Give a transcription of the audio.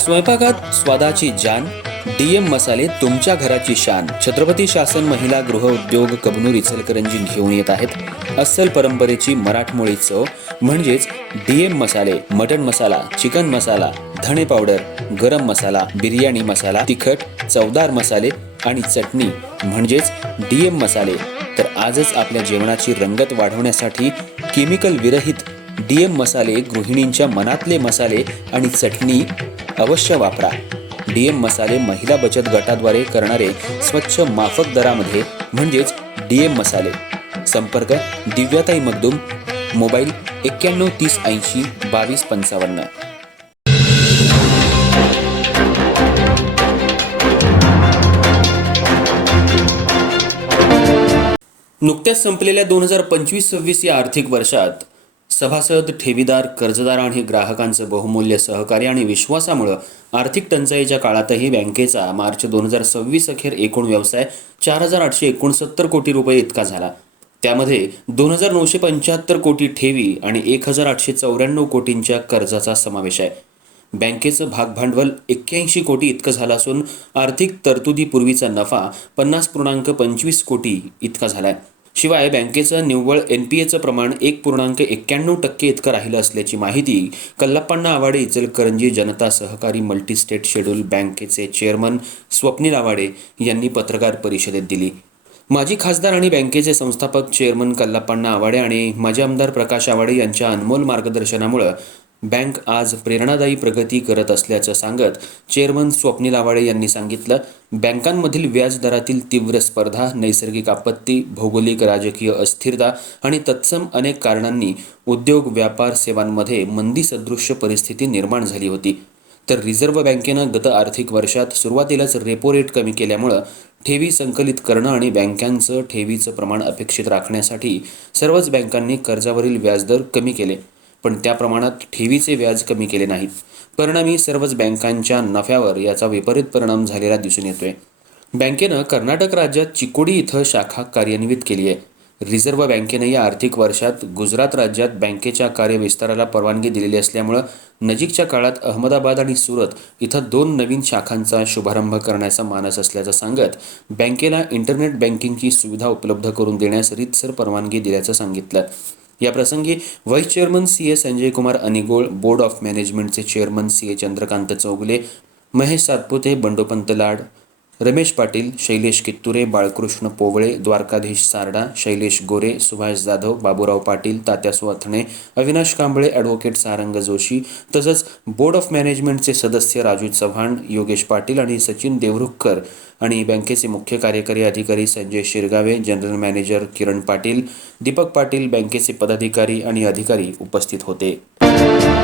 स्वयंपाकात स्वादाची जान, डीएम मसाले तुमच्या घराची शान. छत्रपती शासन महिला गृह उद्योग कबनूर इचलकरंजी घेऊन येत आहेत अस्सल परंपरेची मराठमोळी चव म्हणजेच डीएम मसाले. मटन मसाला, चिकन मसाला, धणे पावडर, गरम मसाला, बिर्याणी मसाला, तिखट चवदार मसाले आणि चटणी म्हणजेच डीएम मसाले. तर आजच आपल्या जेवणाची रंगत वाढवण्यासाठी केमिकल विरहित डीएम मसाले, गृहिणींच्या मनातले मसाले आणि चटणी अवश्य वापरा. डीएम मसाले महिला बचत गटाद्वारे करणारे स्वच्छ माफक दरामध्ये म्हणजेच डीएम मसाले. संपर्क दिव्याताई मगदूम, मोबाईल 9130802255. नुकत्याच संपलेल्या 2025-26 या आर्थिक वर्षात सभासद, ठेवीदार, कर्जदार आणि ग्राहकांचं बहुमूल्य सहकार्य आणि विश्वासामुळे आर्थिक टंचाईच्या काळातही बँकेचा मार्च 2026 अखेर एकूण व्यवसाय 4,869 कोटी रुपये इतका झाला. त्यामध्ये 2,975 कोटी ठेवी आणि 1,894 कोटींच्या कर्जाचा समावेश आहे. बँकेचं भागभांडवल 81 कोटी इतकं झालं असून आर्थिक तरतुदीपूर्वीचा नफा 50.25 कोटी इतका झालाय. शिवाय बँकेचं निव्वळ NPAचं प्रमाण 1.91% इतकं राहिलं असल्याची माहिती कल्लाप्पण्णा आवाडे इचलकरंजी जनता सहकारी मल्टीस्टेट शेड्यूल बँकेचे चेअरमन स्वप्नील आवाडे यांनी पत्रकार परिषदेत दिली. माजी खासदार आणि बँकेचे संस्थापक चेअरमन कल्लाप्पण्णा आवाडे आणि माजी आमदार प्रकाश आवाडे यांच्या अनमोल मार्गदर्शनामुळे बँक आज प्रेरणादायी प्रगती करत असल्याचं सांगत चेअरमन स्वप्नील आवाडे यांनी सांगितलं, बँकांमधील व्याजदरातील तीव्र स्पर्धा, नैसर्गिक आपत्ती, भौगोलिक राजकीय अस्थिरता आणि तत्सम अनेक कारणांनी उद्योग, व्यापार, सेवांमध्ये मंदी सदृश्य परिस्थिती निर्माण झाली होती. तर रिझर्व्ह बँकेनं गत आर्थिक वर्षात सुरुवातीलाच रेपो रेट कमी केल्यामुळं ठेवी संकलित करणं आणि बँकांचं ठेवीचं प्रमाण अपेक्षित राखण्यासाठी सर्वच बँकांनी कर्जावरील व्याजदर कमी केले, पण त्या प्रमाणात ठेवीचे व्याज कमी केले नाहीत. परिणामी सर्वच बँकांच्या नफ्यावर याचा विपरीत परिणाम झालेला दिसून येतोय. बँकेनं कर्नाटक राज्यात चिकोडी इथं शाखा कार्यान्वित केली आहे. रिझर्व्ह बँकेनं या आर्थिक वर्षात गुजरात राज्यात बँकेच्या कार्यविस्ताराला परवानगी दिलेली असल्यामुळं नजीकच्या काळात अहमदाबाद आणि सुरत इथं 2 नवीन शाखांचा शुभारंभ करण्याचा मानस असल्याचं सांगत बँकेला इंटरनेट बँकिंगची सुविधा उपलब्ध करून देण्यास रीतसर परवानगी दिल्याचं सांगितलं. या प्रसंगी vice chairman CA Sanjay Kumar Anigol, board of मॅनेजमेंटचे chairman CA Chandrakant Chougule, Mahesh Satpute, Bandopant Lad, Ramesh Patil, Shailesh Kittur, Balkrishna Powale, Dwarkadhish Sarda, Shailesh Gore, Subhash Jadhav, Baburao Patil, Tatyaso Athane, Avinash Kamble, advocate Sarang Joshi तसंच बोर्ड ऑफ मॅनेजमेंटचे सदस्य राजू चव्हाण, योगेश पाटील आणि सचिन देवरुखकर आणि बँकेचे मुख्य कार्यकारी अधिकारी संजय शिरगावे, जनरल मॅनेजर किरण पाटील, दीपक पाटील, बँकेचे पदाधिकारी आणि अधिकारी उपस्थित होते.